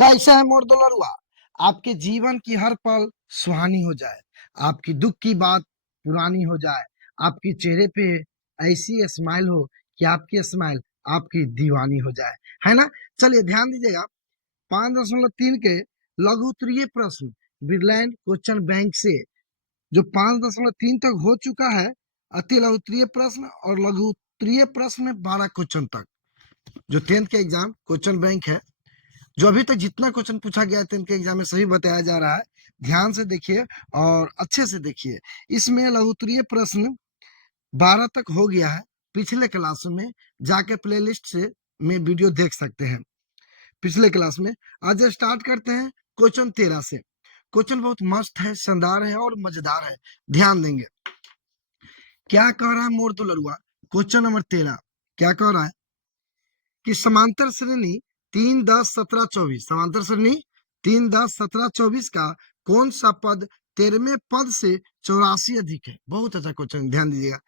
कैसे है मोर दुलरुआ? आपके जीवन की हर पल सुहानी हो जाए, आपकी दुख की बात पुरानी हो जाए, आपके चेहरे पे ऐसी स्माइल हो कि आपकी स्माइल आपकी दीवानी हो जाए, है ना? चलिए ध्यान दीजिएगा। 5.3 के लघु उत्तरीय प्रश्न बिरलैंड क्वेश्चन बैंक से जो 5.3 तक हो चुका है, अति लघु उत्तरीय प्रश्न और लघु उत्तरीय प्रश्न में 12 क्वेश्चन तक, जो 10th के एग्जाम क्वेश्चन बैंक है, जो अभी तक जितना क्वेश्चन पूछा गया है 10th के एग्जाम में सही बताया जा रहा है। ध्यान से देखिए और अच्छे से देखिए। इसमें लघु उत्तरीय प्रश्न 12 तक हो गया है। पिछले क्लास में जाके प्लेलिस्ट से में वीडियो देख सकते हैं, पिछले क्लास में। आज स्टार्ट करते हैं क्वेश्चन 13 से। क्वेश्चन बहुत मस्त है, शानदार है और मजेदार है। ध्यान देंगे। क्या कह रहा है मोर दुलरुआ? क्वेश्चन नंबर 13 क्या कह रहा है कि समांतर श्रेणी 3, 10, 17, 24, समांतर श्रेणी 3, 10, 17, 24 का कौन सा पद 13वें पद से 84 अधिक है? बहुत अच्छा क्वेश्चन, ध्यान दीजिएगा।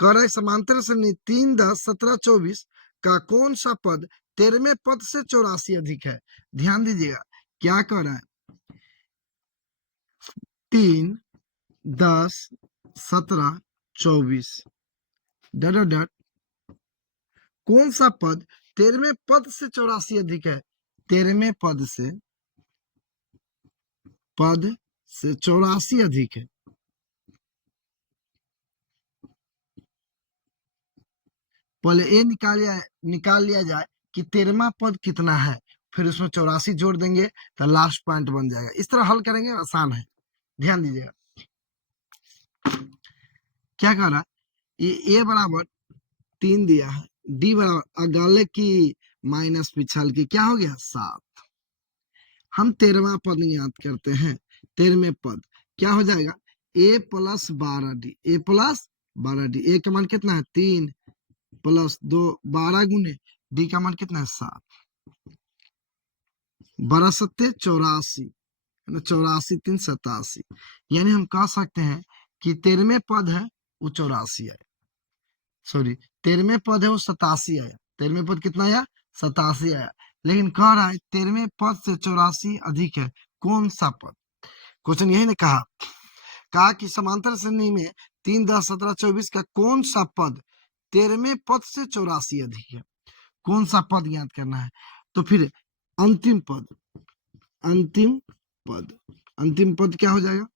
कह रहा है समांतर श्रेणी 3, 10, 17, 24 का कौन सा पद 13वें पद से 84 अधिक है? ध्यान दीजिएगा क्या कह रहा है। 3, 10, 17, 24 डट डट डट, कौन सा पद 13वें पद से 84 अधिक है? 13वें पद से 84 अधिक है। पहले ये निकाल लिया जाए कि 13वां पद कितना है, फिर उसमें 84 जोड़ देंगे तो लास्ट पॉइंट बन जाएगा। इस तरह हल करेंगे, आसान है। ध्यान दीजिएगा क्या कह रहा है। ये ए बराबर 3 दिया है, डी बराबर अगले की माइनस पिछल की, क्या हो गया 7। हम 13वां पद याद करते हैं। 13वें पद क्या हो जाएगा? ए प्लस 12 डी, ए प्लस 12 डी। ए का मान कितना है? 3 प्लस 2 12 गुने डी का मान कितना है? 7। 12 सत्ते 84, 84 3 87। यानी हम कह सकते हैं कि 13वें पद है वो 84 है, सॉरी 13वें पद है वो 87 आया। 13वें पद कितना आया? 87 आया। लेकिन कह रहा है 13वें पद से 84 अधिक है, कौन सा पद? क्वेश्चन यही ने कहा कि समांतर श्रेणी में 3, 10, 17, 24 का कौन सा पद 13वें पद से 84 अधिक है? कौन सा पद याद करना है। तो फिर अंतिम पद, अंतिम पद, अंतिम पद क्या हो जाएगा?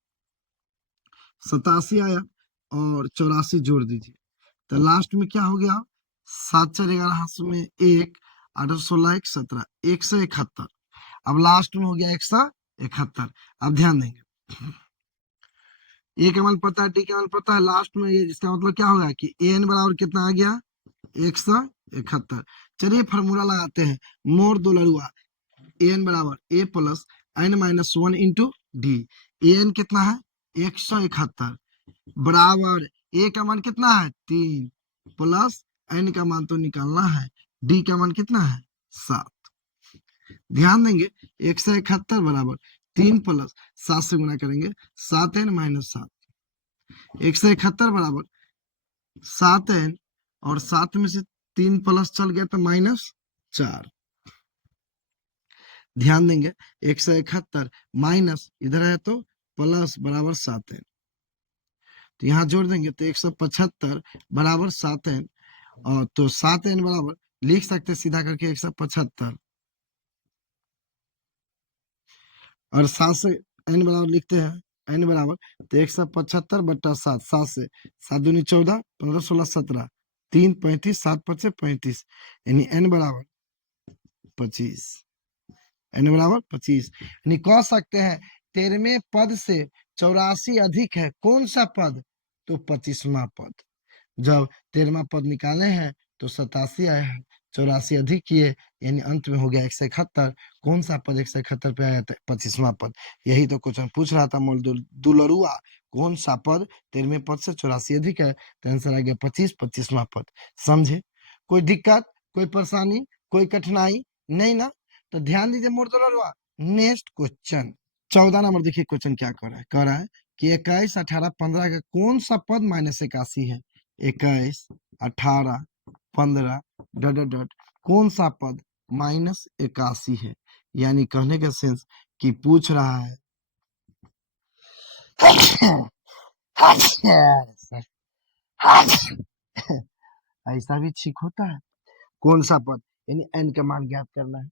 87 आया और 84 जोड़ दीजिए तो लास्ट में क्या हो गया? 7 4 11 हाथ में 1, 8 16 1 17, 171। अब लास्ट में हो गया 171। अब ध्यान देंगे, ए का मान पता है, डी का मान पता है, लास्ट में ये, जिसका मतलब क्या होगा कि एन बराबर कितना आ गया? 171। चलिए फॉर्मूला लगाते हैं। मोर दुलरुआ एन बराबर a plus N minus 1 into d. N कितना है? 171 बराबर ए का मान कितना है? 3 प्लस एन का मान तो निकालना है, डी का मान कितना है? 7। ध्यान देंगे 171 बराबर 3 प्लस 7 से गुना करेंगे, 7 एन माइनस 7। 171 बराबर 7 एन और 7 में से 3 प्लस चल गया तो -4। ध्यान देंगे 171 माइनस इधर है तो प्लस बराबर 7 एन, तो यहाँ जोड़ देंगे तो 175 बराबर 7 एन, और तो 7 एन बराबर लिख सकते सीधा करके 175, और 7 से एन बराबर लिखते हैं, एन बराबर तो 175 बट्टा 7, 7 से 7 दूनी 14, 15 16 17, 3 35, 7 5 35, यानी एन बराबर 25। एन बराबर 25, यानी कह सकते हैं 13वें पद से 84 अधिक है, कौन सा पद? तो 25वां पद। जब 13वां पद निकाले हैं तो 87 आया है, 84 अधिक किए, यानी अंत में हो गया 171। कौन सा पद 171 पे आया था? 25वां पद। यही तो क्वेश्चन पूछ रहा था मोल दुलरुआ, कौन सा पद 13वें पद से 84 अधिक है? तो आंसर आ गया 25, 25वां पद। समझे? कोई दिक्कत, कोई परेशानी, कोई कठिनाई नहीं ना? तो ध्यान दीजिए मोर दुलरुआ। नेक्स्ट क्वेश्चन 14 नंबर देखिए, क्वेश्चन क्या कर रहा है। कह रहा है कि 21, 18, 15 का कौन सा पद -81 है? 21, 18, 15 डट डट डट, कौन सा पद -81 है? यानी कहने का सेंस कि पूछ रहा है ऐसा भी ठीक होता है। कौन सा पद, यानी एन का मान ज्ञात करना है।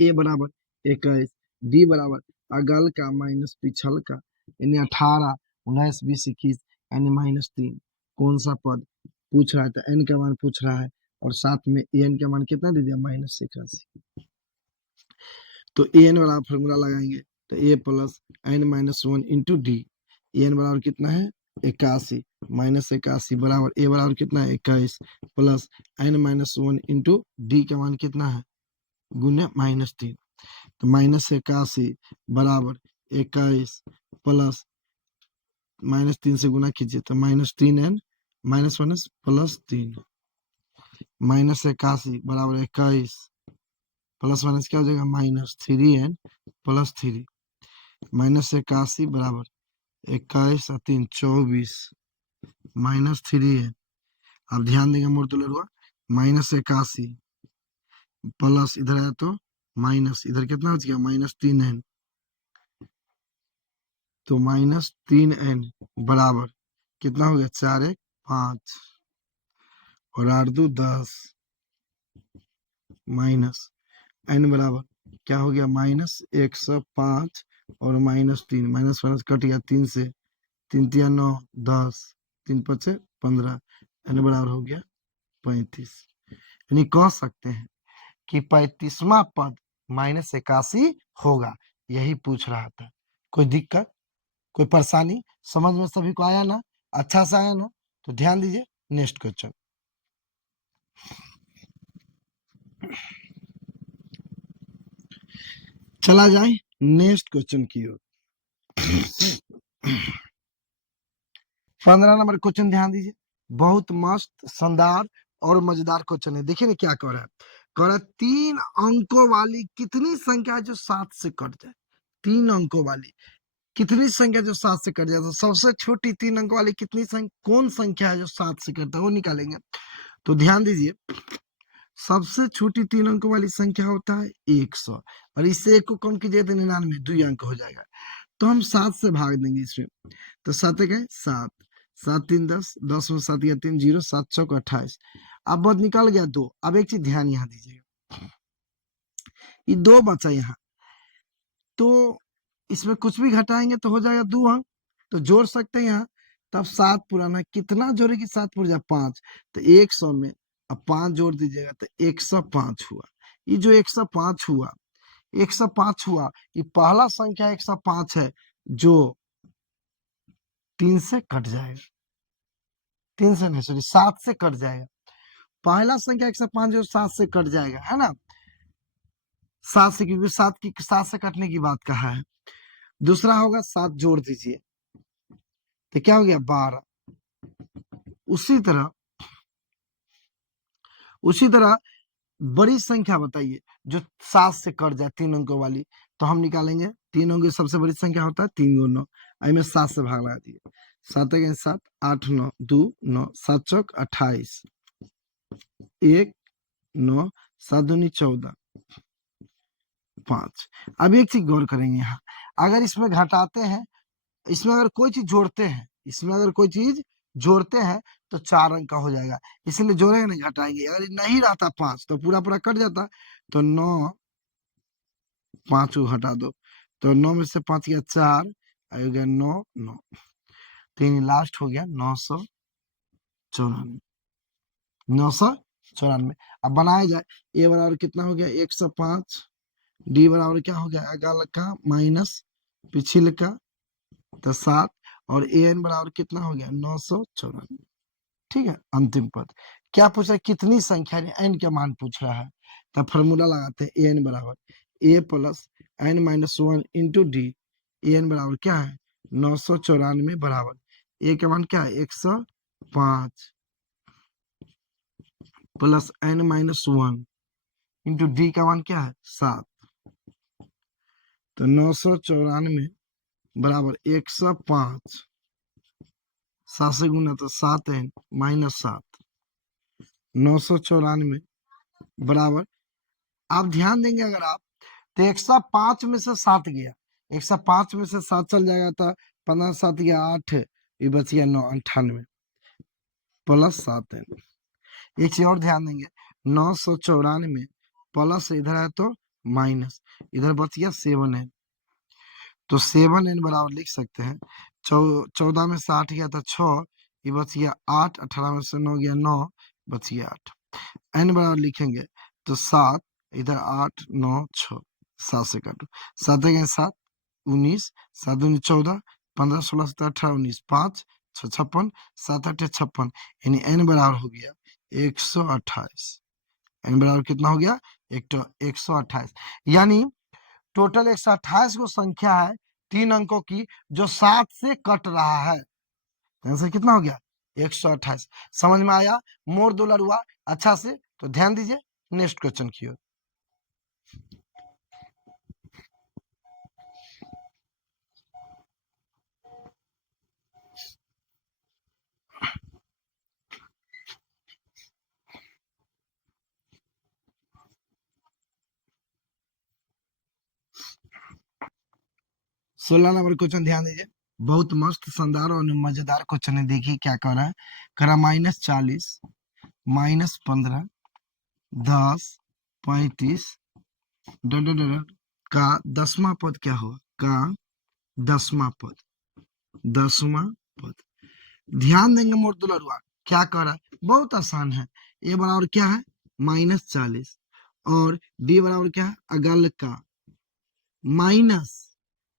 ए बराबर 21, डी बराबर अगल का माइनस पिछल का, यानी 18, 19, 20, 21, यानी -3। कौन सा पद पूछ रहा है, तो एन का मान पूछ रहा है और साथ में एन का मान कितना दे दिया, -81। तो एन वाला फॉर्मूला लगाएंगे, तो a plus N minus 1 into d. N बराबर कितना है 81, -81 बराबर ए बराबर कितना है 21 plus N minus 1 into D का मान कितना है गुने -3। तो -81 बराबर 21 प्लस -3 से गुना कीजिए तो -3n माइनस प्लस 3, -81 बराबर 21 प्लस माइनस क्या हो जाएगा -3n प्लस 3, -81 बराबर 21 और 3 24 -3n। अब ध्यान देंगे मोड़ दुलरुआ, -81 प्लस इधर है तो माइनस, इधर कितना बच गया -3n, तो -3n बराबर कितना हो गया 4 1 5 और 8 2 10 माइनस n बराबर क्या हो गया -105 और -3, माइनस माइनस कट गया 3 से, 3 तिया 9 10 3 पचे 15, n बराबर हो गया 35। यानी कह सकते हैं कि 35वां पद -81 होगा। यही पूछ रहा था। कोई दिक्कत, कोई परेशानी समझ में सभी को आया ना, अच्छा से आया ना? तो ध्यान दीजिए नेक्स्ट क्वेश्चन चला जाए, नेक्स्ट क्वेश्चन की ओर। 15 नंबर क्वेश्चन ध्यान दीजिए, बहुत मस्त शानदार और मजेदार क्वेश्चन है। देखिए ना क्या कह रहा है, कह रहा है 3 अंकों वाली कितनी संख्या है जो 7 से कट जाए। 3 अंकों वाली कितनी संख्या जो 7 से कट जाए, तो सबसे छोटी 3 अंक वाली कितनी संख्या, कौन संख्या है जो 7 से कटता है वो निकालेंगे। तो ध्यान दीजिए, सबसे छोटी 3 अंक वाली संख्या होता है 100, और इससे 1 को कम कीजिए तो 99, 2 अंक हो जाएगा। तो हम 7 से भाग देंगे इसमें, तो 7 एक है 7, 7 3 10, 10 में 7 या 3 0, 7 चौक 28। अब बद निकल गया 2। अब एक चीज ध्यान यहाँ दीजिएगा, ये 2 बचा यहाँ, तो इसमें कुछ भी घटाएंगे तो हो जाएगा 2 अंक, तो जोड़ सकते हैं यहाँ। तब 7 पुराना कितना जोड़ेगी, 7 पुर जा 5, तो 100 में अब 5 जोड़ दीजिएगा तो 105 हुआ। ये जो 105 हुआ, 105 हुआ, ये पहला संख्या 105 है जो 3 से कट जाएगा, 3 से नहीं सॉरी 7 से कट जाएगा। पहला संख्या 105 जो 7 से कट जाएगा, है ना, 7 से, क्योंकि 7 से कटने की बात कहा है। दूसरा होगा 7 जोड़ दीजिए तो क्या हो गया 12। उसी तरह बड़ी संख्या बताइए जो 7 से कट जाए 3 अंकों वाली, तो हम निकालेंगे 3 अंकों की सबसे बड़ी संख्या होता है 3 गुना 9, में 7 से भाग लगा दिए, 7 एक 7, 8 9 2 9, 7 चौक 28, 1 9, 7 दूनी 14 5। अब एक चीज गौर करेंगे यहाँ, अगर इसमें घटाते हैं, इसमें अगर कोई चीज जोड़ते हैं, इसमें अगर कोई चीज जोड़ते हैं तो 4 अंक का हो जाएगा, इसलिए जोड़ेंगे नहीं घटाएंगे। अगर ये नहीं रहता 5 तो पूरा पूरा कट जाता, तो 9 5 को घटा दो, तो 9 में से 5 गया 4, हो गया 9 9, तीन लास्ट हो गया 994, 994। अब बनाया जाए, ए बराबर कितना हो गया 105, डी बराबर क्या हो गया अगल का माइनस पिछिल का तो 7, और ए एन बराबर कितना हो गया 994। ठीक है, अंतिम पद क्या पूछा है, कितनी संख्या ने एन का मान पूछ रहा है। तब फॉर्मूला लगाते हैं, ए एन बराबर a plus N minus 1 into d. A n बराबर क्या है 994 बराबर ए का मान क्या है 105 plus N minus 1 into D का मान क्या है 7, तो 994 बराबर 105, 7 से गुना तो 7 एन माइनस 7, 994 बराबर। आप ध्यान देंगे, अगर आप तो 105 में से 7 गया, 105 में से 7 चल जाएगा तो 15 7 गया 8, ये बच गया 9, 98 प्लस 7 है। एक चीज और ध्यान देंगे, 994 प्लस इधर है तो माइनस, इधर बच गया 7 है, तो 7n बराबर लिख सकते हैं 14 में से 8 गया था 6, ये बच गया 8, 18 में से 9 गया 9, बच गया 8। n बराबर लिखेंगे तो 7, इधर 8 9 6, 7 से काटो, 7 गए 7, 19, 7 दूनी 14, 15 16 17 18 19, 5 6 56, 7 8 56, यानी n बराबर हो गया 128। n बराबर कितना हो गया 128, यानी टोटल 128 को संख्या है 3 अंकों की जो 7 से कट रहा है। आंसर कितना हो गया 128। समझ में आया मोर दो लड़ुआ अच्छा से? तो ध्यान दीजिए नेक्स्ट क्वेश्चन की ओर। सोलह नंबर क्वेश्चन ध्यान दीजिए, बहुत मस्त शानदार और मजेदार क्वेश्चन है। देखिए क्या कर रहा है, करा -40 -15 10 35 का 10वां पद क्या हुआ, का 10वां पद, 10वां पद। ध्यान देंगे मोर दुलरुआ क्या कर रहा है, बहुत आसान है। ए बराबर क्या है -40 और डी बराबर क्या है अगल का माइनस,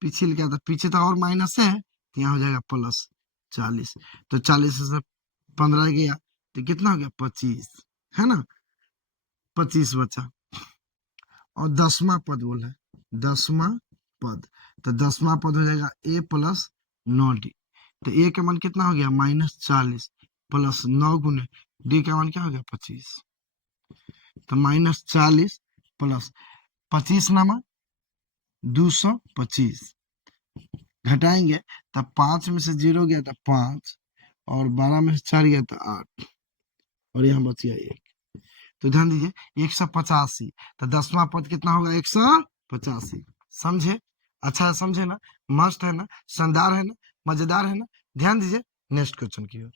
पीछे क्या था, पीछे था और माइनस है तो यहाँ हो जाएगा +40, तो 40 से 15 गया तो कितना हो गया 25, है ना, 25 बचा। और 10वां पद बोला है, 10वां पद, तो 10वां पद हो जाएगा a + 9d, तो a का मान कितना हो गया -40 + 9 गुने d का मान क्या हो गया 25, तो -40 + 25 नामा 225, घटाएंगे तब 5 में से 0 गया था 5 और 12 में से 4 गया था 8 और यहाँ बच गया 1, तो ध्यान दीजिए 185, तो 10वां पद कितना होगा 185। समझे, अच्छा है, समझे ना, मस्त है ना, शानदार है ना, मजेदार है ना। ध्यान दीजिए नेक्स्ट क्वेश्चन की ओर।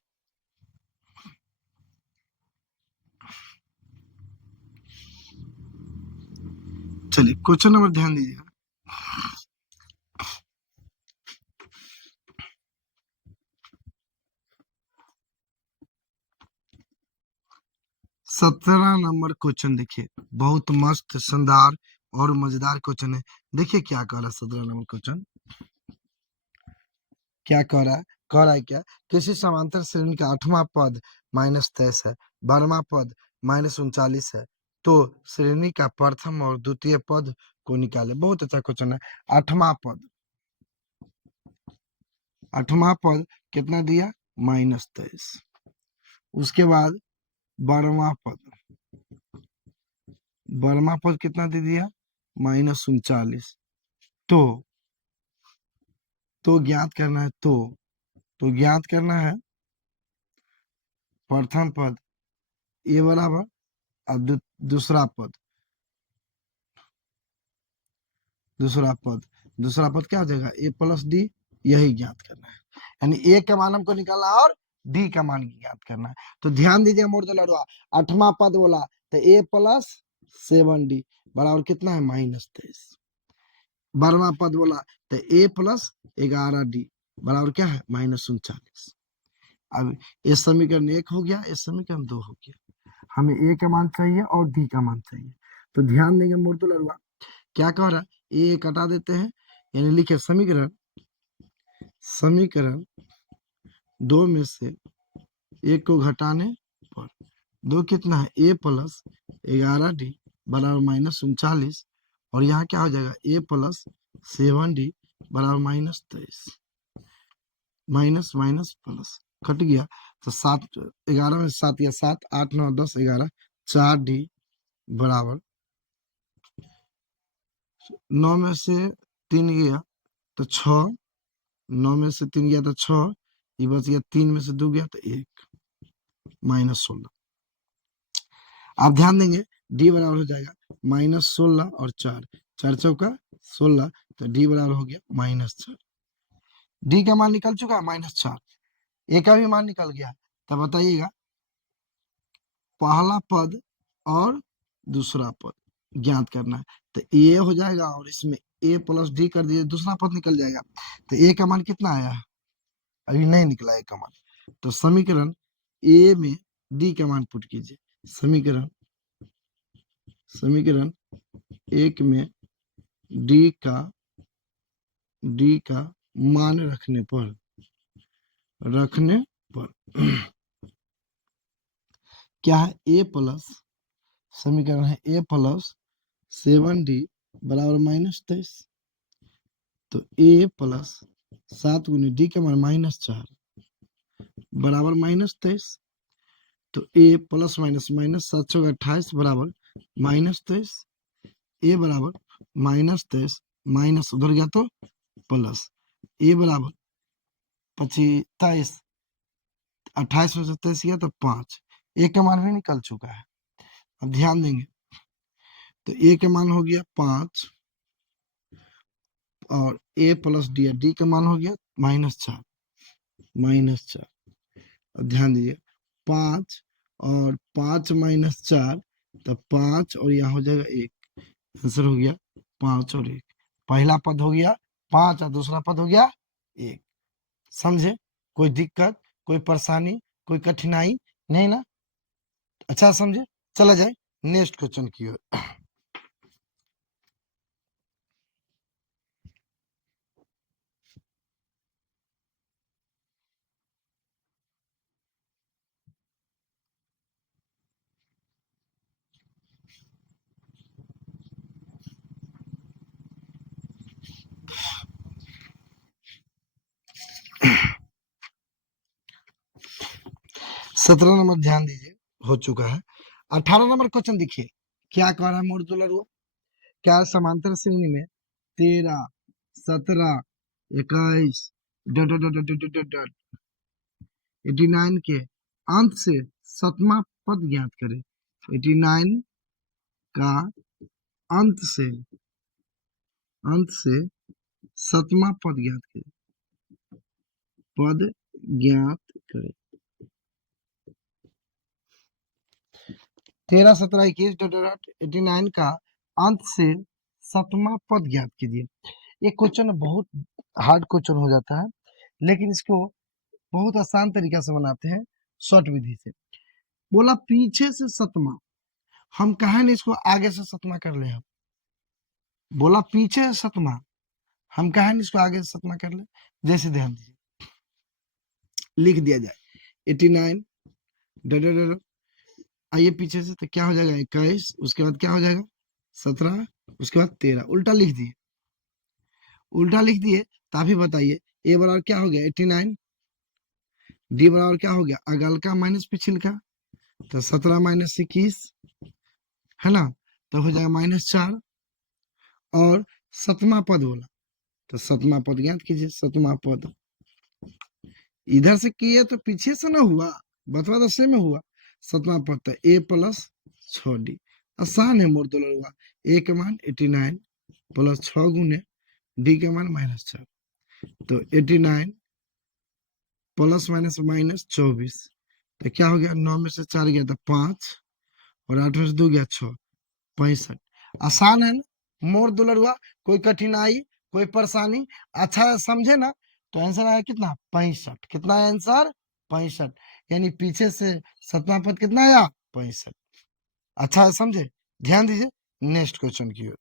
चलिए क्वेश्चन नंबर ध्यान दीजिएगा, 17 नंबर क्वेश्चन देखिए, बहुत मस्त शानदार और मजेदार क्वेश्चन है। देखिए क्या कह रहा है 17 नंबर क्वेश्चन, क्या कह रहा है, कह रहा है क्या, किसी समांतर श्रेणी का 8वां पद -23 है, 12वां पद -39 है, तो श्रेणी का प्रथम और द्वितीय पद को निकाले। बहुत अच्छा क्वेश्चन है। 8वां पद कितना दिया -23, उसके बाद 12वां पद, 12वां पद कितना दे दिया -39, तो ज्ञात करना है, तो ज्ञात करना है प्रथम पद ए बराबर और दूसरा पद, दूसरा पद क्या हो जाएगा a + d, यही ज्ञात करना है, यानी a का मान हमको निकालना है और d का मान ज्ञात करना है। तो ध्यान दीजिए मोर लड़ुआ, 8वां पद बोला तो a + 7d बराबर कितना है -23, 12वां पद बोला तो a + 11d बराबर क्या है -39। अब ये समीकरण 1 हो गया, ये समीकरण 2 हो गया, हमें a का मान चाहिए और d का मान चाहिए। तो ध्यान देंगे मोर लड़ुआ क्या कह रहा है, ए कटा देते हैं, यानी लिखे समीकरण 2 में से एक को घटाने पर 2 कितना है a + 11d बराबर -39, और यहाँ क्या हो जाएगा a + 7d बराबर -23, माइनस माइनस प्लस कट गया, तो 7 11 में 7 या 7 8 9 10 11 4d बराबर 9 में से 3 गया तो 6, 9 में से 3 गया तो 6, ये बच गया 3 में से 2 गया तो 1, -16। आप ध्यान देंगे डी बराबर हो जाएगा -16 और 4, 4 चौका 16, तो डी बराबर हो गया -4। डी का मान निकल चुका है -4, ए का भी मान निकल गया। तब बताइएगा पहला पद और दूसरा पद ज्ञात करना है, तो ये हो जाएगा और इसमें ए प्लस डी कर दिए, दूसरा पद निकल जाएगा। तो ए का मान कितना आया, अभी नहीं निकला ए का मान। तो समीकरण ए में डी का मान पुट कीजिए। समीकरण समीकरण एक में डी का मान रखने पर क्या है, ए प्लस, समीकरण है ए प्लस 7D बराबर -23। तो ए प्लस 7 गुने डी का मान -4 बराबर -23। तो ए प्लस माइनस माइनस 7 चौका 28 बराबर -23। ए बराबर -23 माइनस उधर गया तो प्लस, ए बराबर 25, 28 में से 23 गया तो 5। ए का मान भी निकल चुका है। अब ध्यान देंगे तो ए का मान हो गया 5 और ए प्लस डी का मान हो गया -4। अब ध्यान दीजिए 5 और 5 -4, तो 5 और यहाँ हो जाएगा 1, आंसर हो गया 5 और 1। पहला पद हो गया 5 और दूसरा पद हो गया 1। समझे, कोई दिक्कत, कोई परेशानी, कोई कठिनाई नहीं ना? अच्छा समझे, चला जाए नेक्स्ट क्वेश्चन की ओर। सत्रह नंबर ध्यान दीजिए, हो चुका है। 18 नंबर क्वेश्चन देखिए, क्या कह रहा है मोर दुलर वो, क्या समांतर श्रेणी में 13, 17, 21 89 के अंत से सतमा पद ज्ञात करें। 89 का अंत से सतमा पद ज्ञात करें। 13, 17, 21 89 का अंत से सतमा पद ज्ञात कीजिए। ये क्वेश्चन बहुत हार्ड क्वेश्चन हो जाता है, लेकिन इसको बहुत आसान तरीका से बनाते हैं, शॉर्ट विधि से। बोला पीछे से सतमा, हम कहे नहीं इसको आगे से सतमा कर ले। हम बोला पीछे से सतमा, हम कहे नहीं इसको आगे से सतमा कर ले। जैसे ध्यान दीजिए, लिख दिया जाए 89 आइए पीछे से, तो क्या हो जाएगा 21, उसके बाद क्या हो जाएगा 17, उसके बाद 13, उल्टा लिख दिए। तो आप ही बताइए ए बराबर क्या हो गया 89, डी बराबर क्या हो गया अगल का माइनस पिछल का, तो 17 - 21 है ना, तो हो जाएगा -4। और सतमा पद बोला, तो सतमा पद ज्ञात कीजिए। सतमा पद इधर से किए तो पीछे से ना हुआ, बतवा दस में हुआ। सतमा पद तो ए प्लस 6D, आसान है मोर दुलर हुआ। ए का मान 89 प्लस 6 गुने डी का मान -4, तो 89 प्लस माइनस -24, तो क्या हो गया 9 में से 4 गया तो 5 और 8 में से 2 गया 6, 65। आसान है ना मोर दुलर हुआ, कोई कठिनाई, कोई परेशानी, अच्छा समझे ना? तो आंसर आया कितना 65। कितना है आंसर 65, यानी पीछे से सतवां पद कितना आया 65। अच्छा है समझे, ध्यान दीजिए नेक्स्ट क्वेश्चन की ओर।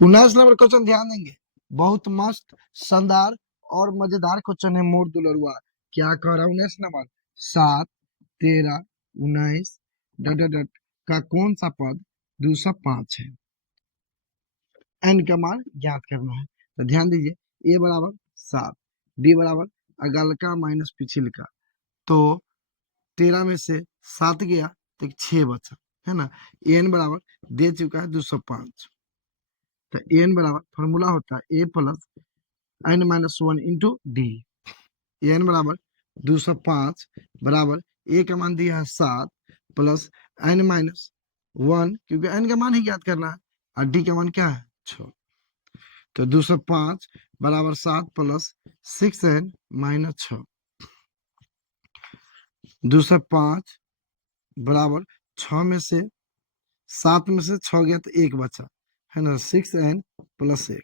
19 नंबर क्वेश्चन ध्यान देंगे, बहुत मस्त, शानदार और मजेदार क्वेश्चन है मोर दुलरुआ। क्या कह रहा है 19 नंबर, 7, 13, 19 डट डट डट का कौन सा पद 205 है, एन का मान ज्ञात करना है। तो ध्यान दीजिए ए बराबर 7, डी बराबर अगल का माइनस पिछिल का, तो 13 में से 7 गया तो 6 बचा, है ना। एन बराबर दे चुका है 205, तो एन बराबर फॉर्मूला होता है a plus n minus one into d. n बराबर 205 बराबर a का मान दिया है 7 प्लस n माइनस वन, क्योंकि n का मान ही ज्ञात करना है और d का मान क्या है 6। तो 205 बराबर 7 प्लस 6n माइनस 6। 205 बराबर 6 में से 7 में से 6 गया तो 1 बचा, है ना, 6n प्लस 1।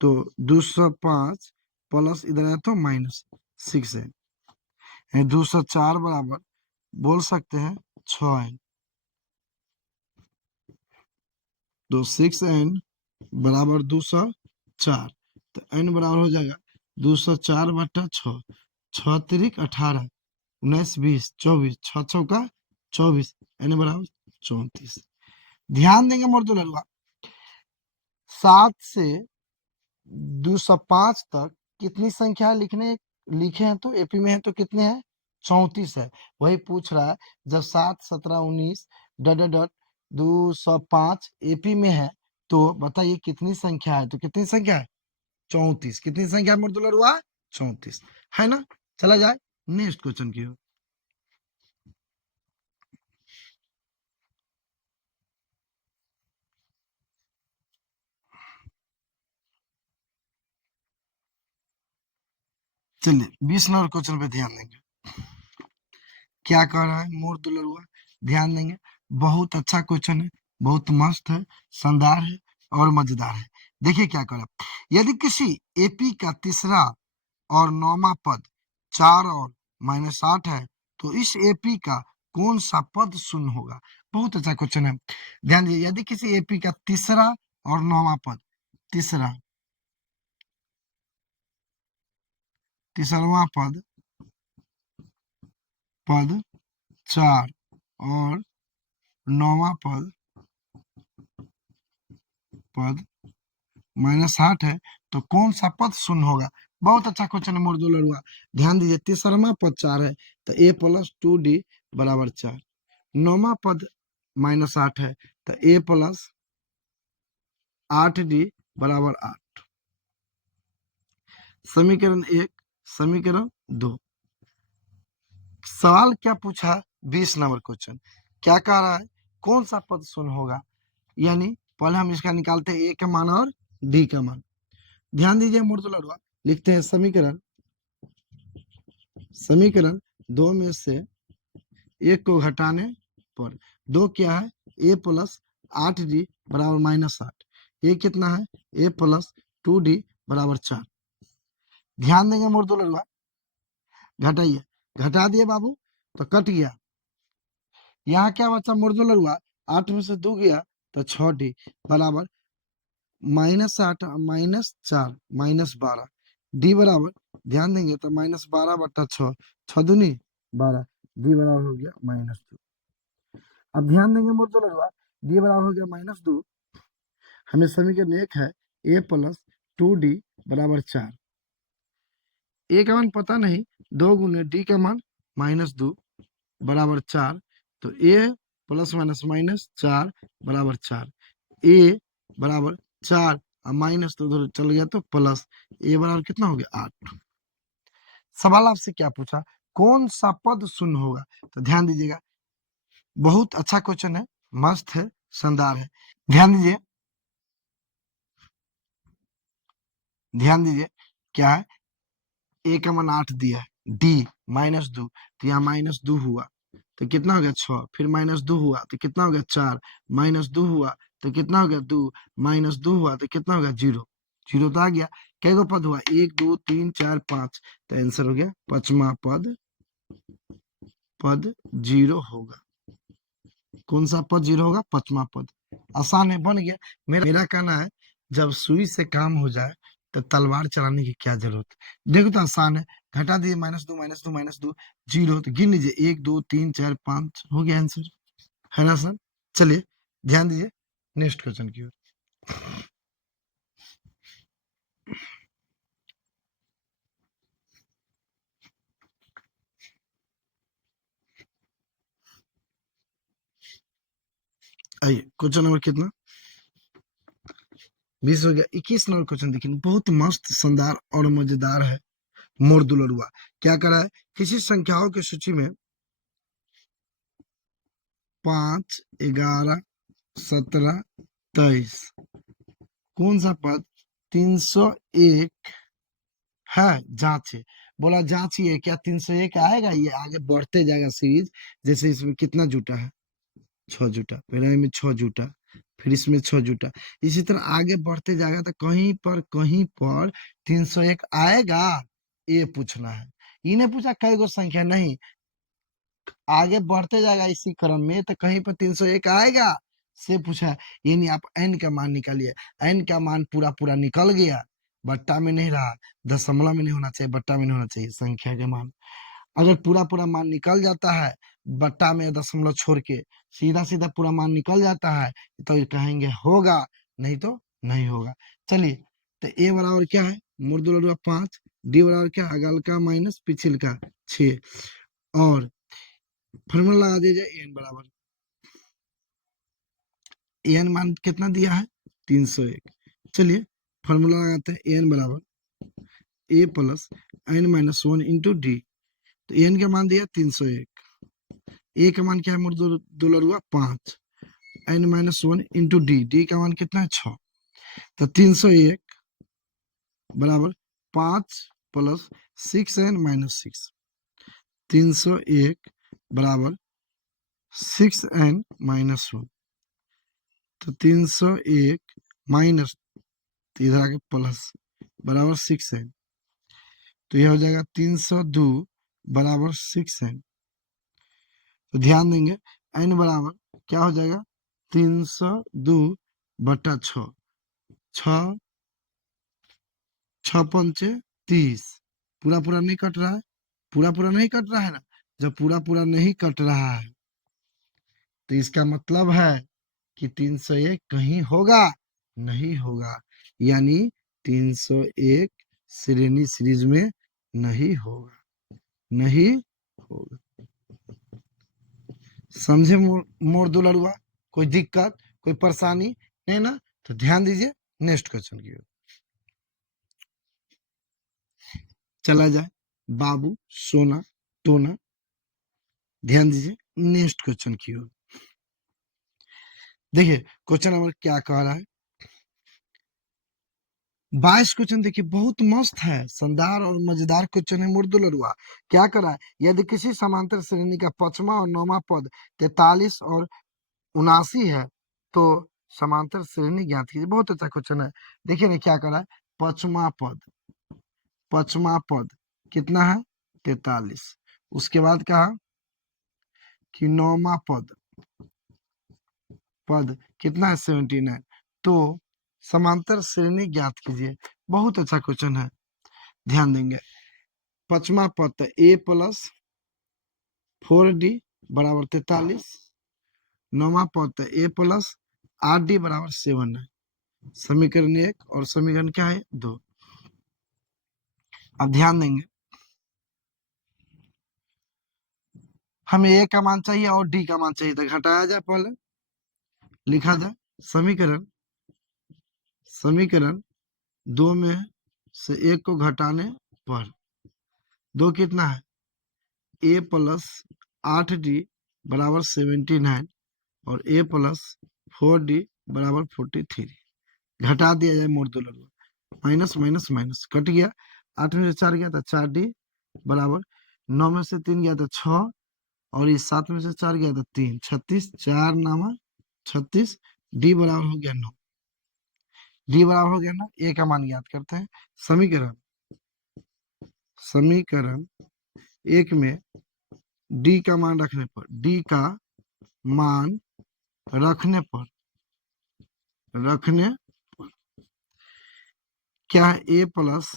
तो 205 प्लस इधर आया तो माइनस 6n, 204 बराबर बोल सकते हैं 6n। तो 6n बराबर 204, तो n बराबर हो जाएगा 204 बटा 6, 6 तिरिक 18, 19 20 24, 6 चौका 24, n बराबर 34। ध्यान देंगे मर्दो लड़ुआ, 7 से 205 तक कितनी संख्या लिखे हैं तो एपी में है तो कितने हैं 34 है। वही पूछ रहा है जब 7 17 19 डट डट डट 205 एपी में है तो बताइए कितनी संख्या है, तो कितनी संख्या है 34। कितनी संख्या है मर्दुलर हुआ 34, है ना। चला जाए नेक्स्ट क्वेश्चन की ओर। चलिए 20 नंबर क्वेश्चन पे ध्यान देंगे। क्या कह रहा है मोर दुलरुआ, ध्यान देंगे। बहुत अच्छा क्वेश्चन है, बहुत मस्त है, शानदार है और मजेदार है। देखिए क्या कह रहा है, यदि किसी एपी का तीसरा और नौवां पद 4 और -8 है तो इस एपी का कौन सा पद शून्य होगा। बहुत अच्छा क्वेश्चन है, ध्यान दीजिए। यदि किसी एपी का तीसरा और नौवां पद, तीसरा तीसरवा पद पद 4 और नौवां पद पद -8 है तो कौन सा पद शून्य होगा। बहुत अच्छा क्वेश्चन है मुर्दो लड़ुआ। ध्यान दीजिए, तीसरा पद 4 है तो a प्लस 2d बराबर 4। नौवां पद -8 है तो a प्लस 8d बराबर 8। समीकरण 1, समीकरण 2। सवाल क्या पूछा, 20 नंबर क्वेश्चन क्या कह रहा है, कौन सा पद शून्य होगा। यानी पहले हम इसका निकालते हैं a का मान और d का मान। ध्यान दीजिए मुर्दो लड़ुआ, लिखते हैं समीकरण, समीकरण 2 में से 1 को घटाने पर 2 क्या है a प्लस 8d बराबर -8। ये कितना है a प्लस 2d बराबर 4। ध्यान देंगे मुर्दो लड़ुआ, घटाइए, घटा दिए बाबू तो कट गया। यहाँ क्या बचा मुर्दो लड़ुआ, 8 में से 2 गया तो 6d बराबर -8 -4 -12 d बराबर, ध्यान देंगे तो -12 बटा 6, 6 दूनी 12, d बराबर हो गया -2। अब ध्यान देंगे मुर्दो लड़ुआ, d बराबर हो गया -2। हमें समीकरण 1 है a प्लस 2d बराबर 4। a का मान पता नहीं, 2 गुने d का मान -2 बराबर 4। तो a प्लस माइनस माइनस 4 बराबर 4। a बराबर 4 और माइनस तो उधर चल गया तो प्लस, a बराबर कितना हो गया 8। सवाल आपसे क्या पूछा, कौन सा पद शून्य होगा। तो ध्यान दीजिएगा, बहुत अच्छा क्वेश्चन है, मस्त है, शानदार है। ध्यान दीजिए, ध्यान दीजिए क्या है, a का मान 8 दिया है, d -2 तो यहाँ -2 हुआ तो कितना हो गया 6, फिर -2 हुआ तो कितना हो गया 4, -2 हुआ तो कितना हो गया 2, -2 हुआ तो कितना हो गया 0, 0 तो आ गया। कै गो पद हुआ 1 2 3 4 5, तो आंसर हो गया पांचवा पद, पद 0 होगा। कौन सा पद 0 होगा, पांचवा पद। आसान है, बन गया। मेरा कहना है जब सुई से काम हो जाए तो तलवार चलाने की क्या जरूरत है। देखो तो आसान है, घटा दिए -2 -2 -2 0, तो गिन लीजिए 1 2 3 4 5 हो गया आंसर, है ना सर। चलिए ध्यान दीजिए नेक्स्ट क्वेश्चन की ओर। आइए क्वेश्चन नंबर कितना, 20 हो गया। 21 नंबर क्वेश्चन देखिए, बहुत मस्त, शानदार और मजेदार है। मोर दुलरुआ क्या करा है, किसी संख्याओं की सूची में 5, 11, 17, 23 कौन सा पद 301 है, जांचे। बोला जांचिए क्या 301 आएगा, ये आगे बढ़ते जाएगा सीरीज। जैसे इसमें कितना जुटा है, 6 जुटा, पहले में 6 जुटा, फिर इसमें 6 जुटा, इसी तरह आगे बढ़ते जाएगा तो कहीं पर 301 आएगा, ये पूछना है। इन्हें पूछा कई गो संख्या नहीं, आगे बढ़ते जाएगा इसी क्रम में तो कहीं पर 301 आएगा, से पूछा है। यानी आप n का मान निकालिए, n का मान पूरा पूरा निकल गया, बट्टा में नहीं रहा, दशमलव में नहीं होना चाहिए, बट्टा में नहीं होना चाहिए, संख्या के मान। अगर पूरा पूरा मान निकल जाता है, बट्टा में दशमलव छोड़ के सीधा सीधा पूरा मान निकल जाता है, तो ये कहेंगे होगा, नहीं तो नहीं होगा। चलिए, तो ए बराबर क्या है, मूर्धन्य 5, डी बराबर क्या है, अगल का माइनस पिछल का 6, और फॉर्मूला लगा दीजिए एन बराबर, एन मान कितना दिया है 301। चलिए फॉर्मूला लगाते हैं, एन बराबर a plus N minus 1 into d. तो एन का मान दिया 301, ए का मान क्या है, मूल दुलरुआ 5, N minus 1 into D, D का मान कितना है 6। तो 301 बराबर 5 प्लस 6n-6, 301 बराबर 6n-1, तो 301 माइनस, तो इधर आके प्लस, बराबर 6n, तो यह हो जाएगा 302 बराबर 6n। तो ध्यान देंगे n बराबर क्या हो जाएगा, 302 बटा 6, 6 6 पंचे 30, पूरा पूरा नहीं कट रहा है, पूरा पूरा नहीं कट रहा है ना। जब पूरा पूरा नहीं कट रहा है तो इसका मतलब है कि 301 कहीं होगा, नहीं होगा, यानी 301 श्रेणी सीरीज में नहीं होगा, नहीं होगा। समझे मोर दुलरुआ, कोई दिक्कत, कोई परेशानी नहीं ना। तो ध्यान दीजिए नेक्स्ट क्वेश्चन की ओर चला जाए, बाबू सोना टोना, ध्यान दीजिए नेक्स्ट क्वेश्चन की ओर। देखिए क्वेश्चन नंबर क्या कह रहा है, 22 क्वेश्चन देखिए, बहुत मस्त है, शानदार और मजेदार क्वेश्चन है मुर्दुलरुआ। क्या करा है, यदि किसी समांतर श्रेणी का पांचवा और नौवां पद 43 और 79 है तो समांतर श्रेणी ज्ञात कीजिए। बहुत अच्छा क्वेश्चन है। देखिए ना क्या करा है, पांचवा पद कितना है 43, उसके बाद कहा कि नौवां पद कितना है 79, तो समांतर श्रेणी ज्ञात कीजिए। बहुत अच्छा क्वेश्चन है, ध्यान देंगे। पांचवा पद तो ए प्लस 4d बराबर 43, नौवां पद तो ए प्लस 8d बराबर 7 है। समीकरण 1 और समीकरण क्या है 2। अब ध्यान देंगे, हमें ए का मान चाहिए और डी का मान चाहिए, तो घटाया जाए, पहले लिखा जाए समीकरण, समीकरण 2 में से एक को घटाने पर 2 कितना है, ए प्लस 8d बराबर 79 और ए प्लस 4d बराबर 43। घटा दिया जाए मोड़ माइनस माइनस माइनस कट गया, 8 में से 4 गया था 4d बराबर, 9 में से 3 गया था 6, और इस 7 में से 4 गया था 3, 36, 4 नामा 36, डी बराबर हो गया 9, डी बराबर हो गया ना, ए का मान याद करते हैं। समीकरण, समीकरण 1 में डी का मान रखने पर, डी का मान रखने पर, रखने क्या है, ए प्लस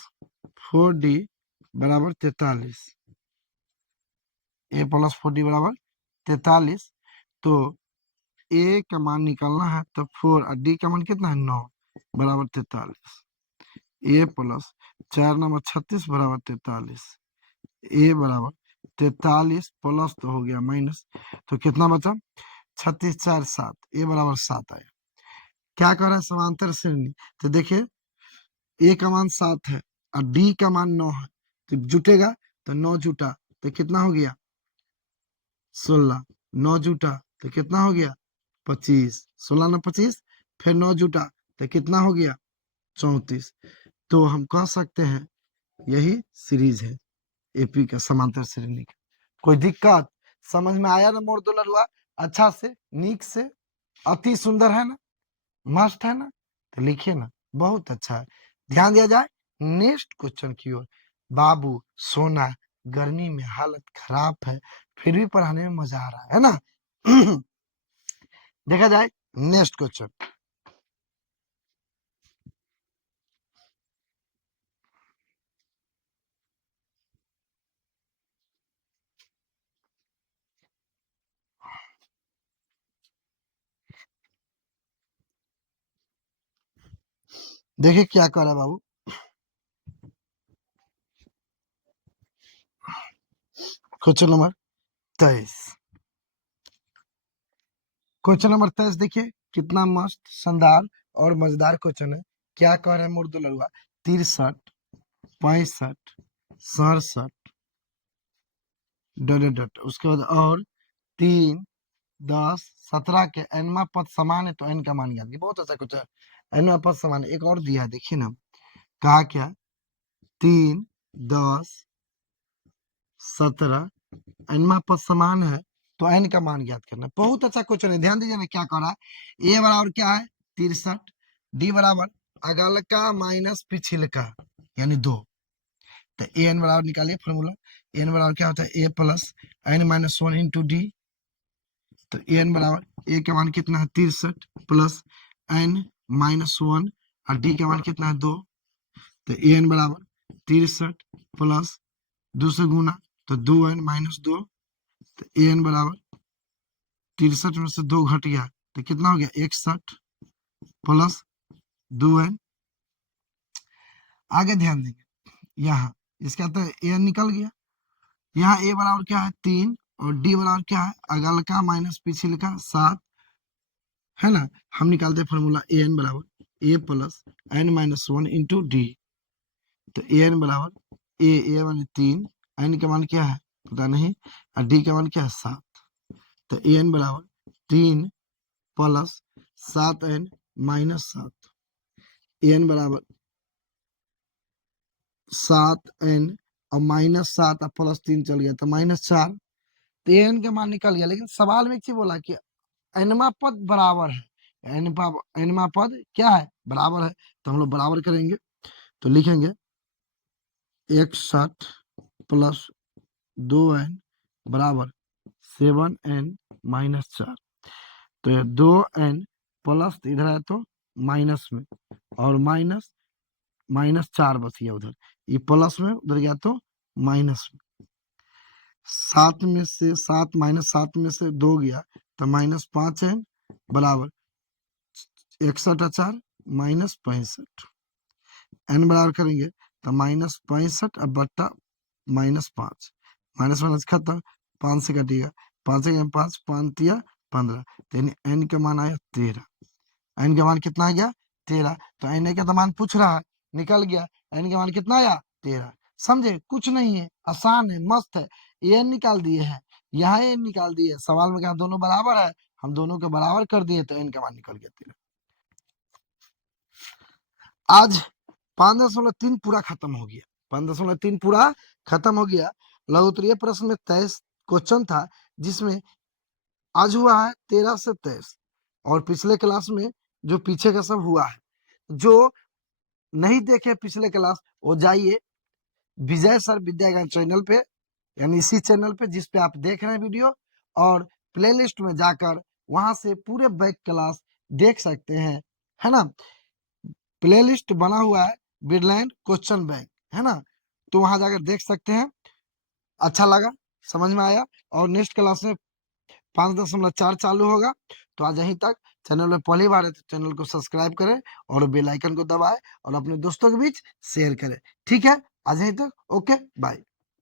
4d बराबर 43, ए प्लस 4d बराबर 43, तो ए का मान निकालना है तो 4 और डी का मान कितना है 9 बराबर 43, ए प्लस 4 नंबर 36 बराबर 43, ए बराबर 43 प्लस तो हो गया माइनस, तो कितना बचा 36 4 7, ए बराबर 7 आया। क्या कह रहा है समांतर श्रेणी। तो देखिए ए का मान 7 है और डी का मान 9 है, तो जुटेगा तो 9 जुटा तो कितना हो गया 16, 9 जुटा तो कितना हो गया 25, 16 ना 25, फिर 9 जुटा तो कितना हो गया 34। तो हम कह सकते हैं यही सीरीज है एपी का समांतर श्रेणी का। कोई दिक्कत समझ में आया ना मोर दुलरुआ, अच्छा से नीक से, अति सुंदर है ना, मस्त है ना, तो लिखिए ना, बहुत अच्छा है। ध्यान दिया जाए नेक्स्ट क्वेश्चन की ओर। बाबू सोना गर्मी में हालत खराब है फिर भी पढ़ाने में मजा आ रहा है ना। देखा जाए नेक्स्ट क्वेश्चन। देखिए क्या कर रहा है बाबू। क्वेश्चन नंबर 23, क्वेश्चन नंबर 23 देखिए कितना मस्त शानदार और मजेदार क्वेश्चन है। क्या कह रहे हैं मुर्दू लड़ुआ, 63, 65, 67 डॉट डॉट उसके बाद और 3, 10, 17 के एनवा पद समान है तो एन का मान ज्ञात कीजिए। बहुत अच्छा क्वेश्चन है, एनवा पद समान है। एक और दिया है देखिए ना, कहा क्या 3, 10, 17 एनवा पद समान है तो एन का मान ज्ञात करना। बहुत अच्छा क्वेश्चन है, ध्यान दीजिए ना क्या कह रहा है। ए बराबर क्या है 63, डी बराबर अगलका माइनस पिछलका यानी 2, तो ए एन बराबर निकालिए फॉर्मूला। एन बराबर क्या होता है a plus N minus 1 into d. तो ए एन बराबर ए का मान कितना है 63 प्लस एन माइनस 1 और डी का मान कितना है 2। तो ए एन बराबर 63 प्लस 2 से गुना तो 2n माइनस 2। तो ए एन बराबर 63 में से 2 घट गया तो कितना हो गया 61 प्लस 2n। आगे ध्यान देंगे यहाँ इसका तो ए एन निकल गया। यहाँ ए बराबर क्या है 3 और डी बराबर क्या है अगलका माइनस पिछलका 7 है ना। हम निकालते हैं फॉर्मूला ए एन बराबर a plus N minus 1 into d. तो ए एन बराबर ए मान 3, एन का मान क्या है पता नहीं और डी का मान क्या है 7। तो ए एन बराबर 3 प्लस 7n माइनस 7। ए एन बराबर 7n और माइनस 7 और प्लस 3 चल गया तो माइनस 4। तो एन का मान निकल गया, लेकिन सवाल में एक चीज बोला कि एनवा पद बराबर है। एनवा पद क्या है बराबर है, तो हम लोग बराबर करेंगे तो लिखेंगे 61 प्लस 2n बराबर 7n माइनस 4। तो ये 2n प्लस इधर है तो माइनस में और माइनस माइनस 4 बच गया उधर, ये प्लस में उधर गया तो माइनस में। 7 में से 7 माइनस 7 में से 2 गया तो माइनस 5n बराबर 61 4 माइनस 65। एन बराबर करेंगे तो माइनस 65 अब बट्टा माइनस 5, माइनस माइनस खत्म, 5 से कटेगा, 5 से 5 5 या 15, तो एन का मान आया 13। एन का मान कितना आ गया 13। तो एन का तो मान पूछ रहा है निकल गया, एन का मान कितना आया 13। समझे कुछ नहीं है, आसान है, मस्त है। एन निकाल दिए हैं, यहाँ एन निकाल दिए, सवाल में कहा दोनों बराबर है, हम दोनों के बराबर कर दिए तो एन का मान निकल गया 13। आज 5.3 पूरा खत्म हो गया, 5.3 पूरा खत्म हो गया। लघु उत्तरीय प्रश्न में 23 क्वेश्चन था जिसमें आज हुआ है 13 से 23 और पिछले क्लास में जो पीछे का सब हुआ है। जो नहीं देखे पिछले क्लास वो जाइए विजय सर विद्याज्ञान चैनल पे, यानी इसी चैनल पे जिस पे आप देख रहे हैं वीडियो, और प्लेलिस्ट में जाकर वहां से पूरे बैक क्लास देख सकते हैं, है ना। प्लेलिस्ट बना हुआ है बिरलैंड क्वेश्चन बैंक, है ना, तो वहां जाकर देख सकते हैं। अच्छा लगा, समझ में आया, और नेक्स्ट क्लास में 5.4 चालू होगा। तो आज यहीं तक, चैनल में पहली बार है तो चैनल को सब्सक्राइब करें और बेल आइकन को दबाएं और अपने दोस्तों के बीच शेयर करें। ठीक है, आज यहीं तक, ओके बाय।